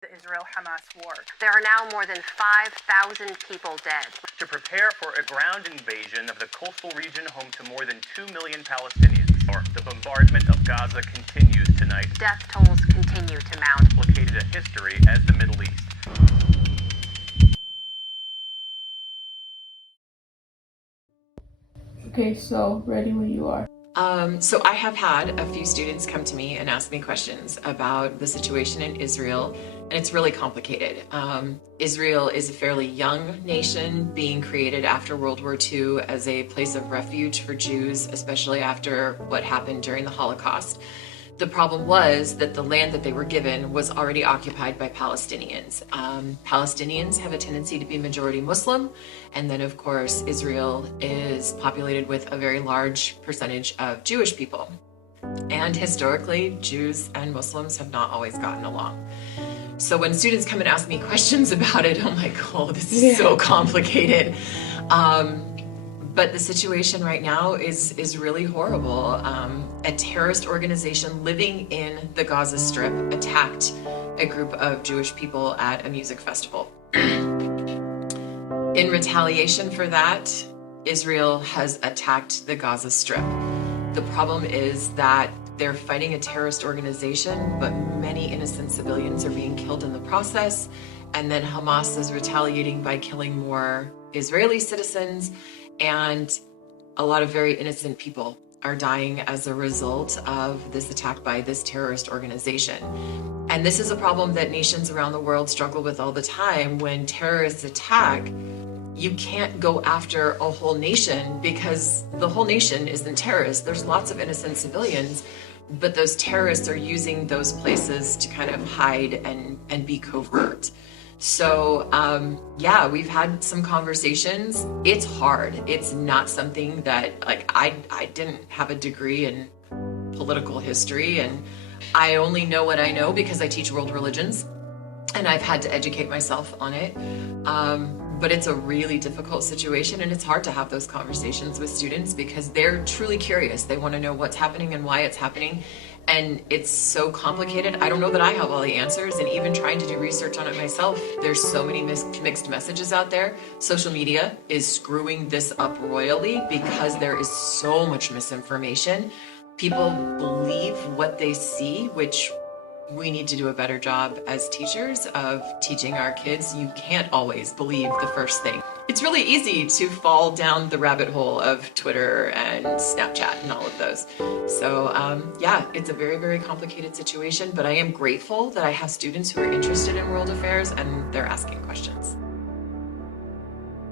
The Israel-Hamas war. There are now more than 5,000 people dead. To prepare for a ground invasion of the coastal region home to more than 2 million Palestinians. The bombardment of Gaza continues tonight. Death tolls continue to mount. Complicated a history as the Middle East. Okay, so ready when you are. So I have had a few students come to me and ask me questions about the situation in Israel, and it's really complicated. Israel is a fairly young nation being created after World War II as a place of refuge for Jews, especially after what happened during the Holocaust. The problem was that the land that they were given was already occupied by Palestinians. Palestinians have a tendency to be majority Muslim, and then of course Israel is populated with a very large percentage of Jewish people. And historically, Jews and Muslims have not always gotten along. So when students come and ask me questions about it, I'm like, oh, this is so complicated. But the situation right now is really horrible. A terrorist organization living in the Gaza Strip attacked a group of Jewish people at a music festival. In retaliation for that, Israel has attacked the Gaza Strip. The problem is that they're fighting a terrorist organization, but many innocent civilians are being killed in the process. And then Hamas is retaliating by killing more Israeli citizens, and a lot of very innocent people are dying as a result of this attack by this terrorist organization. And this is a problem that nations around the world struggle with all the time. When terrorists attack, you can't go after a whole nation because the whole nation isn't terrorist. There's lots of innocent civilians, but those terrorists are using those places to kind of hide and be covert. So yeah, we've had some conversations. It's hard. It's not something that, like, I didn't have a degree in political history, and I only know what I know because I teach world religions, and I've had to educate myself on it. But it's a really difficult situation, and it's hard to have those conversations with students because they're truly curious. They want to know what's happening and why it's happening. And it's so complicated. I don't know that I have all the answers, and even trying to do research on it myself, there's so many mixed messages out there. Social media is screwing this up royally because there is so much misinformation. People believe what they see, which we need to do a better job as teachers of teaching our kids. You can't always believe the first thing. It's really easy to fall down the rabbit hole of Twitter and Snapchat and all of those. So yeah, it's a very, very complicated situation, but I am grateful that I have students who are interested in world affairs and they're asking questions.